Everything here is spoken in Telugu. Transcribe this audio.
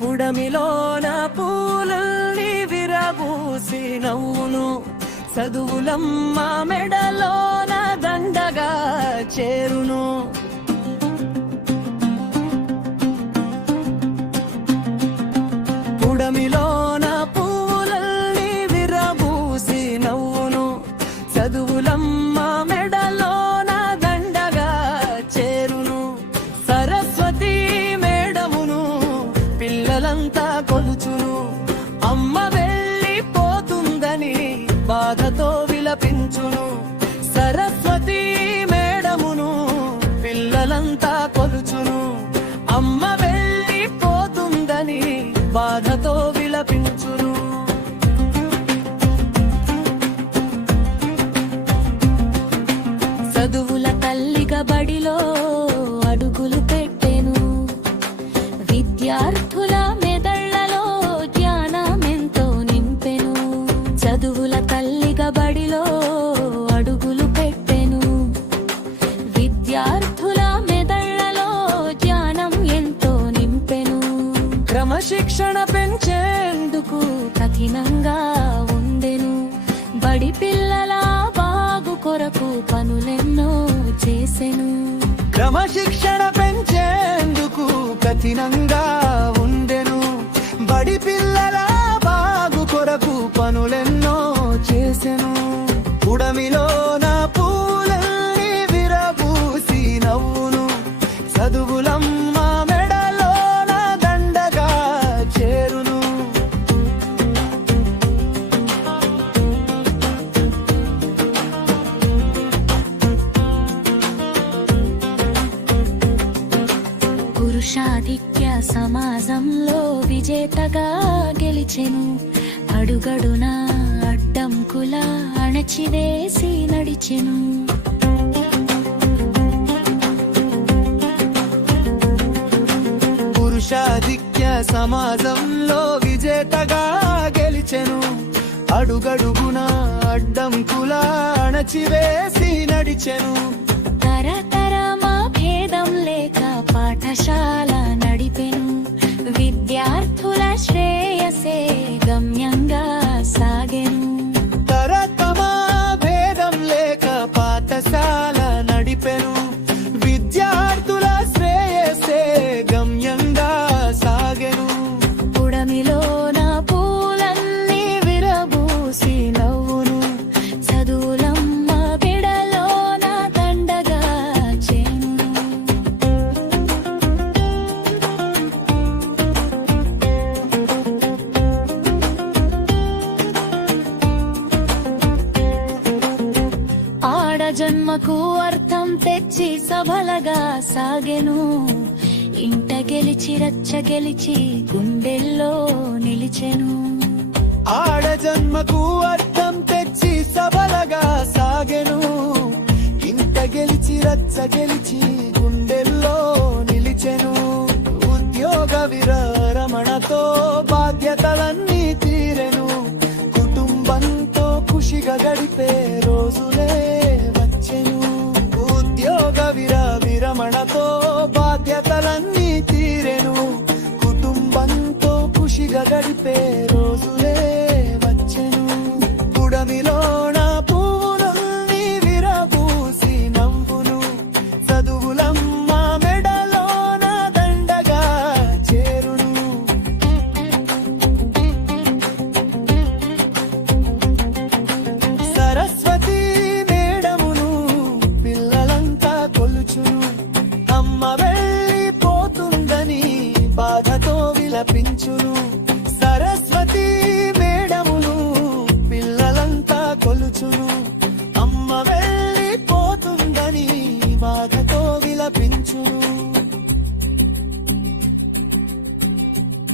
పుడమిలోన పూలల్ని విరబూసి నవ్వును, చదువులమ్మ మెడలోన దండగా చేరును. పుడమిలోన పూలల్ని విరబూసి నవ్వును, చదువులమ్మ మెడలోన దండగా చేరును. సరస్వతి మేడమును పిల్లలంతా కొలుచును, అమ్మ వెళ్ళిపోతుందని బాధతో విలపించును. సరస్వతి మేడమును పిల్లలంతా కొలుచును, అమ్మ వెళ్ళిపోతుందని బాధతో విలపించును. చదువుల తల్లిగా బడిలో అడుగులు పెట్టెను, విద్యార్థుల మెదళ్లలో జ్ఞానమెంతో నింపెను. చదువుల తల్లిగా బడిలో అడుగులు పెట్టెను, విద్యార్థుల మెదళ్లలో జ్ఞానం ఎంతో నింపెను. క్రమశిక్షణ పెంచేందుకు కఠినంగా ఉండెను, బడి పిల్లల బాగు కొరకు పనులెన్నో చేసెను. క్రమశిక్షణ పెంచేందుకు కఠినంగా ఉండెను, బడి పిల్లల బాగు కొరకు పనులెన్నో చేసెను. పుడమిలోన పూలల్ని విరబూసి నవ్వును, చదువులమ్మ మెడలోన దండగా చేరును. పురుషాధిక్య సమాజంలో విజేతగా గెలిచెను, అడుగడున అడ్డంకుల అణచివేసి నడిచెను. పురుషాధిక్య సమాజంలో విజేతగా గెలిచెను, అడుగడుగున అడ్డంకుల అణచివేసి నడిచెను. తరతరమా భేదం లేక పాఠశాల నడిపెను, విద్యార్థుల శ్రేయసే గమ్యంగా సాగెను. తరతమా భేదం లేక పాఠశాల నడిపెను, విద్యార్థుల శ్రేయసే గమ్యంగా సాగెను. పుడమిలోన పూలన్నీ విరబూసి నవ్వును, చదువులమ్మ బిడలోన దండగా చేరును. ఆడ జన్మకు అర్థం తెచ్చి సబలగా సాగెను, ఇంట గెలిచి రచ్చ గెలిచి గుండెల్లో నిలిచెను. ఆడ జన్మకు అర్థం తెచ్చి సబలగా సాగెను, ఇంట గెలిచి రచ్చ గెలిచి గుండెల్లో నిలిచెను. ఉద్యోగ విరమణతో బాధ్యతలన్నీ తీరెను, కుటుంబంతో ఖుషిగా గడిపే రోజులే వచ్చెను. ఉద్యోగ విరమణతో బాధ్యతలన్నీ తీరెను, కుటుంబంతో ఖుషిగా గడిపే రోజులే వచ్చెను. పుడమిలోన పూలల్ని విరబూసి నవ్వును, చదువులమ్మ మెడలోన దండగా చేరును. సరస్వతి మేడమును పిల్లలంతా కొలుచును, అమ్మ వెళ్ళిపోతుందని బాధతో విలపించును.